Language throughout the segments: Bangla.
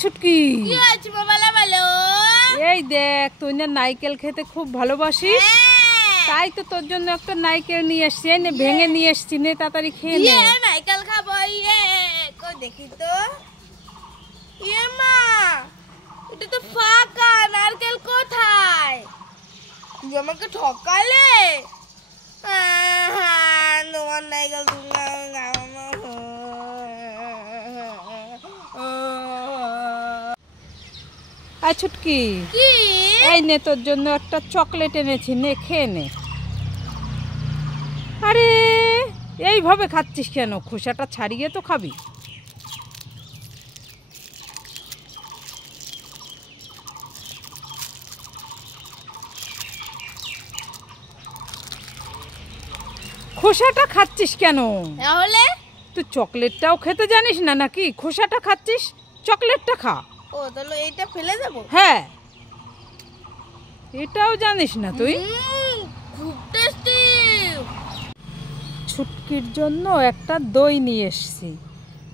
ছুটকি এই দেখ তুই না নারকেল খেতে খুব ভালোবাসিস, তাই তো তোর জন্য একটা নারকেল নিয়ে এসছি, ভেঙে নিয়ে এসছি, নে তাড়াতাড়ি খেয়ে নে। নারকেল খাবো, দেখি তো। মা এটা তো ফাঁকা, নারকেল কোথায়? তুই আমাকে ঠকালে। তোমার নারকেল ছুটকি এই নে তোর জন্য একটা চকলেট এনেছি, নে খেয়ে নে। আরে এইভাবে খাচ্ছিস কেন? খোসাটা ছাড়িয়ে তো খাবি। খোসাটা খাচ্ছিস কেন? তাহলে তুই চকলেটটাও খেতে জানিস না নাকি? খোসাটা খাচ্ছিস, চকলেটটা খা। ও তাহলে এইটা ফেলে দেব? হ্যাঁ, এটাও জানিস না তুই? খুব টেস্টি। ছুটকির জন্য একটা দই নিয়ে এসেছি।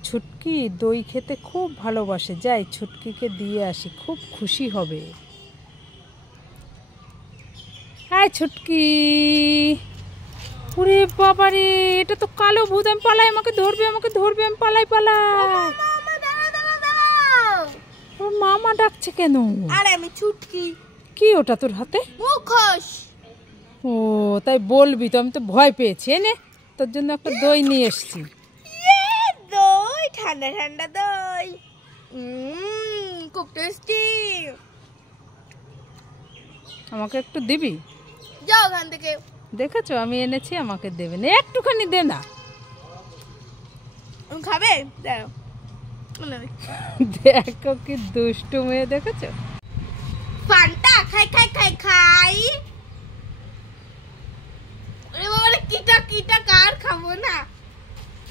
ছুটকি দই খেতে খুব ভালোবাসে, যাই ছুটকিকে দিয়ে আসি, খুব খুশি হবে। হ্যাঁ ছুটকি, ওরে বাবা রে, এটা তো কালো ভূত। আমি পালাই, আমাকে ধরবে, আমাকে ধরবে, আমি পালাই পালাই। ওর মামা ডাকছে কেন? আরে আমি ছুটকি। কি ওটা তোর হাতে? মুখোশ। ও তাই বলবি তো, আমি তো ভয় পেয়েছি। এনে তোর জন্য একটা দই নিয়ে এসেছি। দই, ঠান্ডা ঠান্ডা দই, খুব টেস্টি। আমাকে একটু দিবি? যাও ওখান থেকে। দেখেছো আমি এনেছি, আমাকে দেবে না, একটুখানি দে না। খাবে? দেখো কি দুষ্টু মেয়ে, দেখেছো? ফান্টা খাই খাই খাই খাই। আরে বাবা রে, কিটা কিটা কার খাবো না।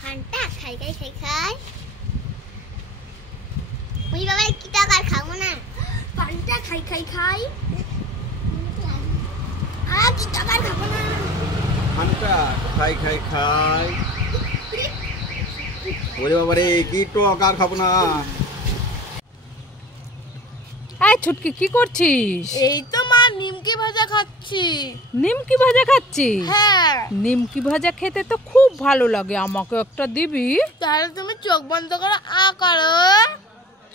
ফান্টা খাই খাই খাই খাই। ওই বাবা রে, কিটা কার খাবো না। ফান্টা খাই খাই খাই। কিটা কার খাবো না। ফান্টা খাই খাই খাই। ওরে বাবা রে, কি টক আর খাবো না। এই ছুটকি কি করছিস? এই তো মা নিমকি ভাজা খাচ্ছি। নিমকি ভাজা খাচ্ছিস? হ্যাঁ। নিমকি ভাজা খেতে তো খুব ভালো লাগে, আমাকে একটা দিবি? তাহলে তুমি চোখ বন্ধ করে আ করো।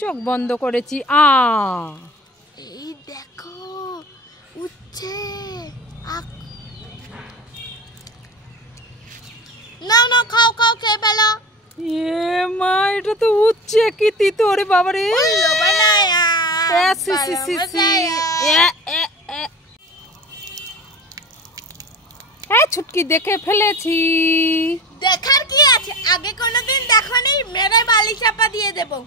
চোখ বন্ধ করেছি, আ। এই দেখো উচ্ছে। নাও নাও, খাও খাও, খেয়ে ফেলো। এ মা, এটা তো উচ্ছে, কি তিতো রে বাবা রে। ছুটকি দেখে ফেলেছি। দেখার কি আছে? আগে কোনোদিন দেখোনি, মেরে বালি চাপা দিয়ে দেবো।